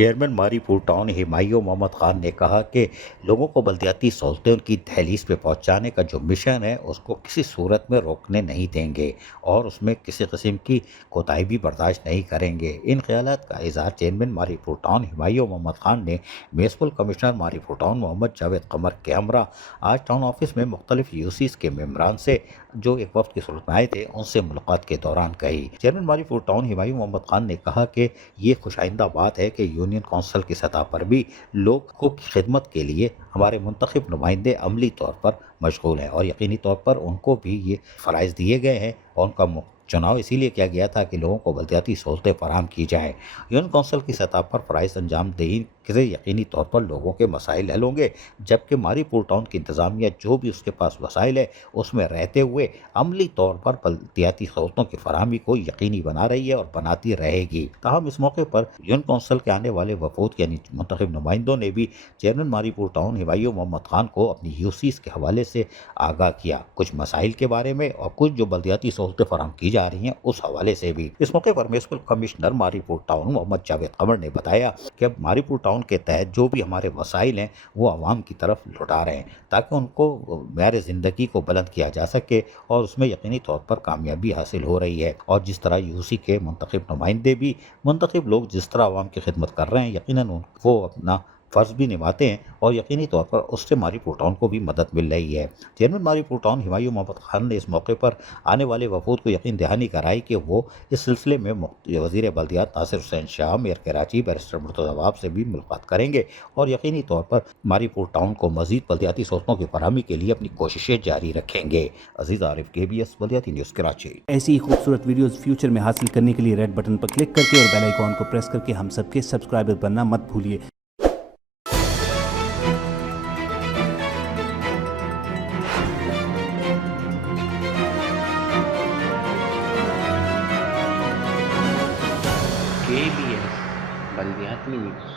Chairman ماری پور town Humayun Muhammad Khan نے کہا کہ لوگوں کو بلدیاتی سہولتیں ان کی دہلیز پہ پہنچانے کا جو مشن ہے اس کو کسی صورت میں روکنے نہیں دیں گے اور اس میں کسی قسم کی کوتاہی بھی برداشت نہیں کریں گے۔ ان خیالات کا اظہار چیئرمین ماری پور ٹاؤن ہمایوں محمد خان نے میونسپل کمشنر ماری پور ٹاؤن محمد جاوید قمر کے ہمراہ آج ٹاؤن آفس میں مختلف یوسیز کے ممبران سے جو ایک وفد کی صورت میں آئے تھے ان سے ملاقات کے دوران کہی۔ چیئرمین ماری پور ٹاؤن ہمایوں محمد خان نے کہا کہ یہ خوش آئندہ بات ہے کہ یونین کونسل کی سطح پر بھی لوگوں کی خدمت کے لیے ہمارے منتخب نمائندے عملی طور پر مشغول ہیں اور یقینی طور پر ان کو بھی یہ فرائض دیے گئے ہیں اور ان کا چناؤ اسی لیے کیا گیا تھا کہ لوگوں کو بلدیاتی سہولتیں فراہم کی جائیں۔ یونین کونسل کی سطح پر فرائض انجام دہی سے یقینی طور پر لوگوں کے مسائل حل ہوں گے، جبکہ ماری پور ٹاؤن کی انتظامیہ جو بھی اس کے پاس وسائل ہے اس میں رہتے ہوئے عملی طور پر بلدیاتی سہولتوں کی فراہمی کو یقینی بنا رہی ہے اور بناتی رہے گی۔ تاہم اس موقع پر یونین کونسل کے آنے والے وفود یعنی منتخب نمائندوں نے بھی چیئرمین ماری پور ٹاؤن ہمایوں محمد خان کو اپنی یوسیز کے حوالے سے آگاہ کیا، کچھ مسائل کے بارے میں اور کچھ جو بلدیاتی سہولتیں فراہم کی جا رہی ہیں اس حوالے سے بھی۔ اس موقع پر میونسپل کمشنر ماری پور ٹاؤن محمد جاوید قمر نے بتایا کہ اب ماری پور ٹاؤن کے تحت جو بھی ہمارے وسائل ہیں وہ عوام کی طرف لوٹا رہے ہیں تاکہ ان کو معیار زندگی کو بلند کیا جا سکے اور اس میں یقینی طور پر کامیابی حاصل ہو رہی ہے، اور جس طرح یوسی کے منتخب نمائندے بھی منتخب لوگ جس طرح عوام کی خدمت کر رہے ہیں یقیناً وہ اپنا فرض بھی نبھاتے ہیں اور یقینی طور پر اس سے ماری پور ٹاؤن کو بھی مدد مل رہی ہے۔ چیئرمین ماری پور ٹاؤن ہمایوں محمد خان نے اس موقع پر آنے والے وفود کو یقین دہانی کرائی کہ وہ اس سلسلے میں وزیر بلدیات ناصر حسین شاہ، میئر کراچی بیرسٹر مرتضی عواب سے بھی ملاقات کریں گے اور یقینی طور پر ماری پور ٹاؤن کو مزید بلدیاتی سہولتوں کی فراہمی کے لیے اپنی کوششیں جاری رکھیں گے۔ عزیز عارف، KBS بلدیاتی نیوز کراچی۔ ایسی ہی خوبصورت ویڈیوز فیوچر میں حاصل کرنے کے لیے ریڈ بٹن پر کلک کر کے اور بیل آئیکن کو پریس کر کے ہم سب کے سبسکرائبر بننا مت بھولیے۔ KBS بلدیاتی نیوز